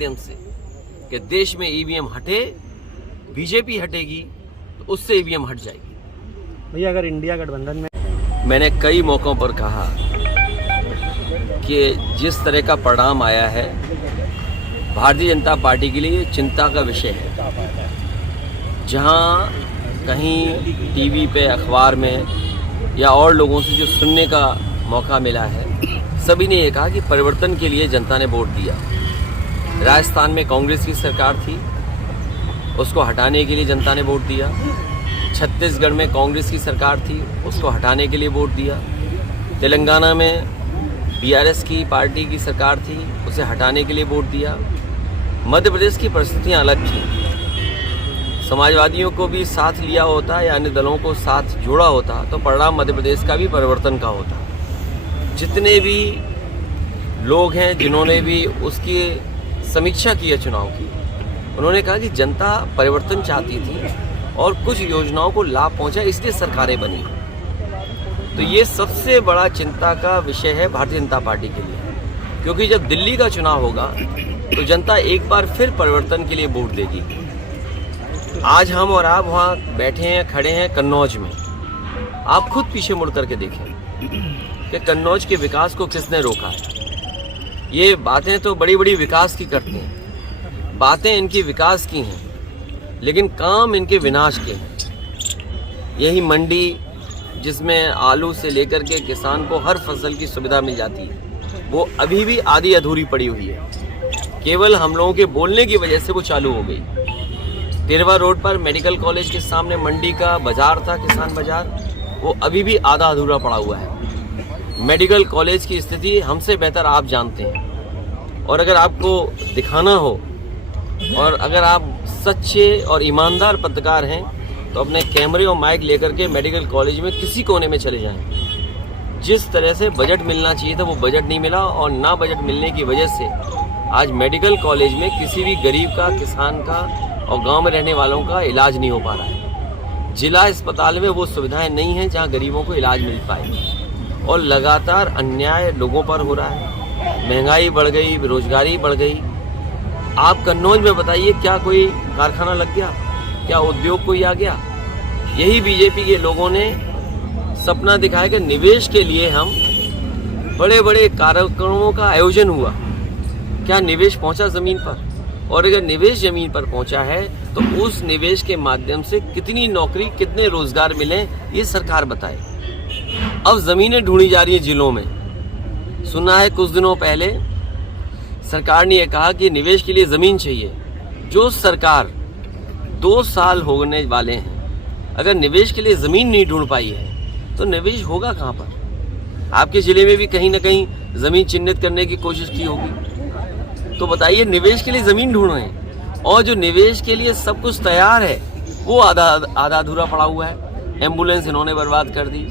माध्यम से कि देश में ईवीएम हटे, बीजेपी हटेगी तो उससे ईवीएम हट जाएगी। भैया अगर इंडिया गठबंधन में, मैंने कई मौक़ों पर कहा कि जिस तरह का परिणाम आया है भारतीय जनता पार्टी के लिए चिंता का विषय है। जहां कहीं टीवी पे, अखबार में या और लोगों से जो सुनने का मौका मिला है, सभी ने ये कहा कि परिवर्तन के लिए जनता ने वोट दिया। राजस्थान में कांग्रेस की सरकार थी, उसको हटाने के लिए जनता ने वोट दिया। छत्तीसगढ़ में कांग्रेस की सरकार थी, उसको हटाने के लिए वोट दिया। तेलंगाना में बीआरएस की पार्टी की सरकार थी, उसे हटाने के लिए वोट दिया। मध्य प्रदेश की परिस्थितियां अलग थी। समाजवादियों को भी साथ लिया होता या अन्य दलों को साथ जोड़ा होता तो परिणाम मध्य प्रदेश का भी परिवर्तन का होता। जितने भी लोग हैं जिन्होंने भी उसकी समीक्षा की है चुनाव की, उन्होंने कहा कि जनता परिवर्तन चाहती थी और कुछ योजनाओं को लाभ पहुंचा, इसलिए सरकारें बनी। तो ये सबसे बड़ा चिंता का विषय है भारतीय जनता पार्टी के लिए, क्योंकि जब दिल्ली का चुनाव होगा तो जनता एक बार फिर परिवर्तन के लिए वोट देगी। आज हम और आप वहाँ बैठे हैं, खड़े हैं कन्नौज में। आप खुद पीछे मुड़ करके देखें कि कन्नौज के विकास को किसने रोका है। ये बातें तो बड़ी बड़ी विकास की करते हैं, बातें इनकी विकास की हैं, लेकिन काम इनके विनाश के हैं। यही मंडी जिसमें आलू से लेकर के किसान को हर फसल की सुविधा मिल जाती है, वो अभी भी आधी अधूरी पड़ी हुई है। केवल हम लोगों के बोलने की वजह से वो चालू हो गई। तिरवा रोड पर मेडिकल कॉलेज के सामने मंडी का बाजार था, किसान बाजार, वो अभी भी आधा अधूरा पड़ा हुआ है। मेडिकल कॉलेज की स्थिति हमसे बेहतर आप जानते हैं, और अगर आपको दिखाना हो और अगर आप सच्चे और ईमानदार पत्रकार हैं तो अपने कैमरे और माइक लेकर के मेडिकल कॉलेज में किसी कोने में चले जाएं। जिस तरह से बजट मिलना चाहिए था वो बजट नहीं मिला, और ना बजट मिलने की वजह से आज मेडिकल कॉलेज में किसी भी गरीब का, किसान का और गांव में रहने वालों का इलाज नहीं हो पा रहा है। जिला अस्पताल में वो सुविधाएं नहीं हैं जहां गरीबों को इलाज मिल पाए, और लगातार अन्याय लोगों पर हो रहा है। महंगाई बढ़ गई, बेरोजगारी बढ़ गई। आप कन्नौज में बताइए, क्या कोई कारखाना लग गया? क्या उद्योग कोई आ गया? यही बीजेपी के लोगों ने सपना दिखाया कि निवेश के लिए हम बड़े बड़े कार्यक्रमों का आयोजन हुआ। क्या निवेश पहुंचा जमीन पर? और अगर निवेश जमीन पर पहुंचा है तो उस निवेश के माध्यम से कितनी नौकरी, कितने रोजगार मिले, ये सरकार बताए। अब जमीनें ढूंढी जा रही है जिलों में। सुना है कुछ दिनों पहले सरकार ने यह कहा कि निवेश के लिए जमीन चाहिए। जो सरकार 2 साल होने वाले हैं, अगर निवेश के लिए जमीन नहीं ढूंढ पाई है तो निवेश होगा कहां पर? आपके जिले में भी कहीं ना कहीं जमीन चिन्हित करने की कोशिश की होगी। तो बताइए, निवेश के लिए जमीन ढूंढ रहे हैं, और जो निवेश के लिए सब कुछ तैयार है वो आधा अधूरा पड़ा हुआ है। एम्बुलेंस इन्होंने बर्बाद कर दी,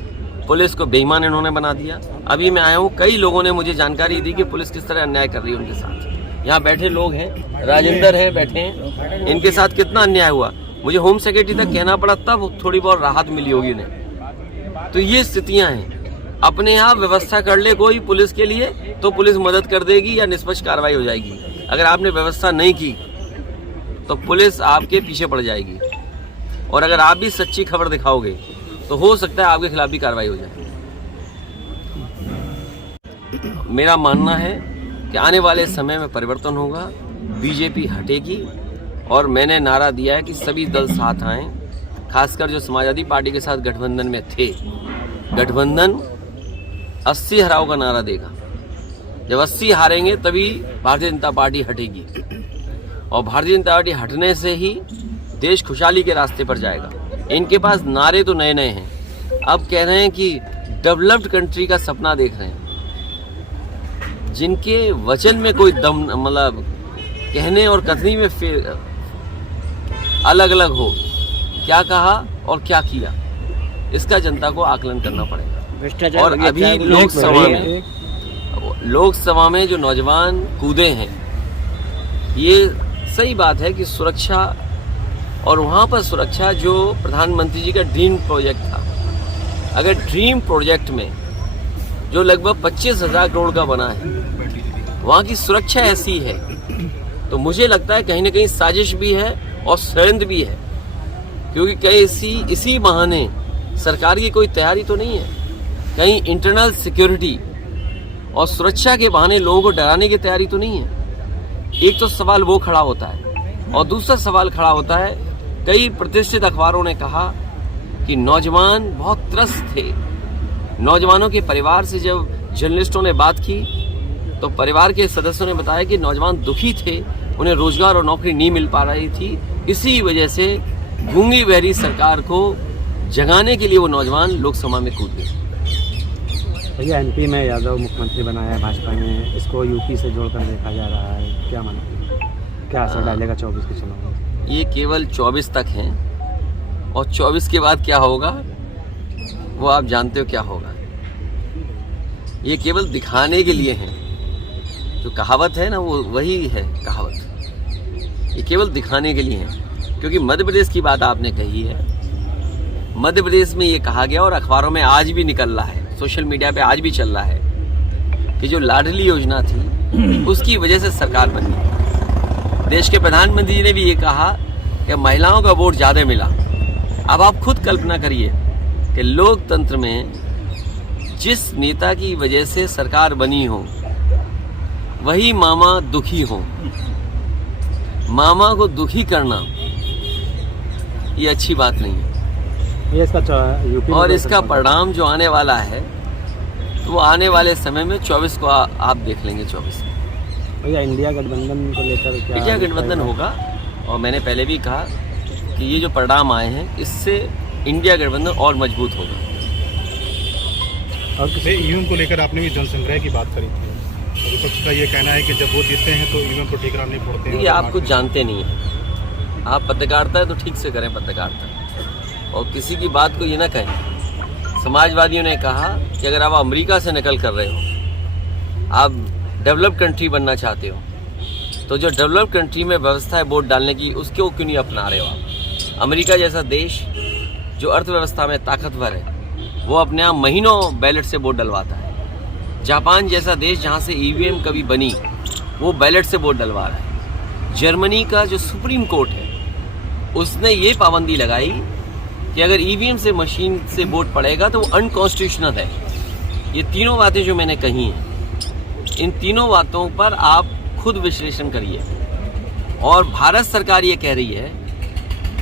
पुलिस को बेईमान इन्होंने बना दिया। अभी मैं आया हूँ, कई लोगों ने मुझे जानकारी दी कि पुलिस किस तरह अन्याय कर रही है उनके साथ। यहाँ बैठे लोग हैं, राजेंद्र है बैठे हैं, इनके साथ कितना अन्याय हुआ। मुझे होम सेक्रेटरी तक कहना पड़ा, तब थोड़ी बहुत राहत मिली होगी उन्हें। तो ये स्थितियां हैं। अपने यहाँ व्यवस्था कर ले कोई पुलिस के लिए तो पुलिस मदद कर देगी या निष्पक्ष कार्रवाई हो जाएगी। अगर आपने व्यवस्था नहीं की तो पुलिस आपके पीछे पड़ जाएगी, और अगर आप भी सच्ची खबर दिखाओगे तो हो सकता है आपके खिलाफ भी कार्रवाई हो जाए। मेरा मानना है कि आने वाले समय में परिवर्तन होगा, बीजेपी हटेगी, और मैंने नारा दिया है कि सभी दल साथ आएं। खासकर जो समाजवादी पार्टी के साथ गठबंधन में थे, गठबंधन 80 हराओ का नारा देगा। जब 80 हारेंगे तभी भारतीय जनता पार्टी हटेगी, और भारतीय जनता पार्टी हटने से ही देश खुशहाली के रास्ते पर जाएगा। इनके पास नारे तो नए नए हैं। अब कह रहे हैं कि डेवलप्ड कंट्री का सपना देख रहे हैं, जिनके वचन में कोई दम, मतलब कहने और कथनी में फिर अलग अलग हो। क्या कहा और क्या किया, इसका जनता को आकलन करना पड़ेगा। और अभी लोकसभा में जो नौजवान कूदे हैं, ये सही बात है कि सुरक्षा, और वहाँ पर सुरक्षा जो प्रधानमंत्री जी का ड्रीम प्रोजेक्ट था, अगर ड्रीम प्रोजेक्ट में जो लगभग 25,000 करोड़ का बना है, वहाँ की सुरक्षा ऐसी है तो मुझे लगता है कहीं ना कहीं साजिश भी है और षड्यंत्र भी है, क्योंकि कहीं इसी बहाने सरकार की कोई तैयारी तो नहीं है, कहीं इंटरनल सिक्योरिटी और सुरक्षा के बहाने लोगों को डराने की तैयारी तो नहीं है। एक तो सवाल वो खड़ा होता है, और दूसरा सवाल खड़ा होता है, कई प्रतिष्ठित अखबारों ने कहा कि नौजवान बहुत त्रस्त थे। नौजवानों के परिवार से जब जर्नलिस्टों ने बात की तो परिवार के सदस्यों ने बताया कि नौजवान दुखी थे, उन्हें रोजगार और नौकरी नहीं मिल पा रही थी। इसी वजह से गूंगी बहरी सरकार को जगाने के लिए वो नौजवान लोकसभा में कूद गए। भैया एमपी में यादव मुख्यमंत्री बनाया है भाजपा ने, इसको यूपी से जोड़कर देखा जा रहा है, क्या मानते हैं, क्या असर डालेगा 24 के चुनाव में? ये केवल 24 तक हैं, और 24 के बाद क्या होगा वो आप जानते हो क्या होगा। ये केवल दिखाने के लिए हैं, जो कहावत है ना वो वही है कहावत, ये केवल दिखाने के लिए है। क्योंकि मध्य प्रदेश की बात आपने कही है, मध्य प्रदेश में ये कहा गया और अखबारों में आज भी निकल रहा है, सोशल मीडिया पे आज भी चल रहा है कि जो लाडली योजना थी उसकी वजह से सरकार बनी। देश के प्रधानमंत्री जी ने भी ये कहा कि महिलाओं का वोट ज़्यादा मिला। अब आप खुद कल्पना करिए कि लोकतंत्र में जिस नेता की वजह से सरकार बनी हो वही मामा दुखी हो, मामा को दुखी करना ये अच्छी बात नहीं है। ये इसका यूपी और इसका परिणाम जो आने वाला है तो वो आने वाले समय में 24 को आप देख लेंगे। 24 भैया इंडिया गठबंधन को लेकर क्या? इंडिया गठबंधन होगा, और मैंने पहले भी कहा कि ये जो परिणाम आए हैं इससे इंडिया गठबंधन और मजबूत होगा। और ईवीएम को लेकर आपने भी जनसंग्रह की बात करी थी, विपक्ष का ये कहना है कि जब वो जीतते हैं तो ईवीएम को ठीक नहीं फोड़ते हैं। ये आप कुछ जानते नहीं हैं, आप पत्रकारिता है तो ठीक से करें पत्रकारिता, और किसी की बात को ये ना कहें। समाजवादियों ने कहा कि अगर आप अमेरिका से नकल कर रहे हो, आप डेवलप्ड कंट्री बनना चाहते हो, तो जो डेवलप्ड कंट्री में व्यवस्था है वोट डालने की उसको क्यों नहीं अपना रहे हो आप? अमेरिका जैसा देश जो अर्थव्यवस्था में ताकतवर है वो अपने आप महीनों बैलेट से वोट डलवाता है। जापान जैसा देश जहाँ से ईवीएम कभी बनी वो बैलेट से वोट डलवा रहा है। जर्मनी का जो सुप्रीम कोर्ट है उसने ये पाबंदी लगाई कि अगर ईवीएम से मशीन से वोट पड़ेगा तो वो अनकॉन्स्टिट्यूशनल है। ये तीनों बातें जो मैंने कही हैं, इन तीनों बातों पर आप खुद विश्लेषण करिए। और भारत सरकार ये कह रही है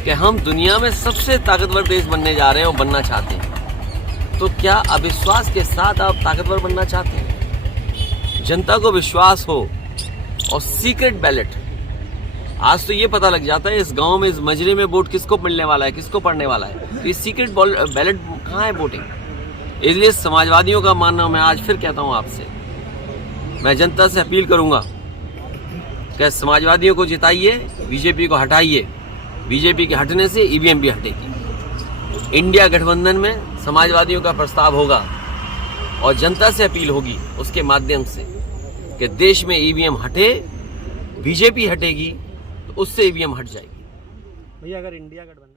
कि हम दुनिया में सबसे ताकतवर देश बनने जा रहे हैं और बनना चाहते हैं। तो क्या अविश्वास के साथ आप ताकतवर बनना चाहते हैं? जनता को विश्वास हो और सीक्रेट बैलेट, आज तो ये पता लग जाता है इस गांव में, इस मजरे में वोट किसको मिलने वाला है, किसको पड़ने वाला है। तो ये सीक्रेट बैलेट कहाँ है वोटिंग? इसलिए समाजवादियों का मानना, मैं आज फिर कहता हूँ आपसे, मैं जनता से अपील करूंगा कि समाजवादियों को जिताइए, बीजेपी को हटाइए। बीजेपी के हटने से ईवीएम भी हटेगी। इंडिया गठबंधन में समाजवादियों का प्रस्ताव होगा और जनता से अपील होगी उसके माध्यम से कि देश में ईवीएम हटे, बीजेपी हटेगी तो उससे ईवीएम हट जाएगी। भैया अगर इंडिया गठबंधन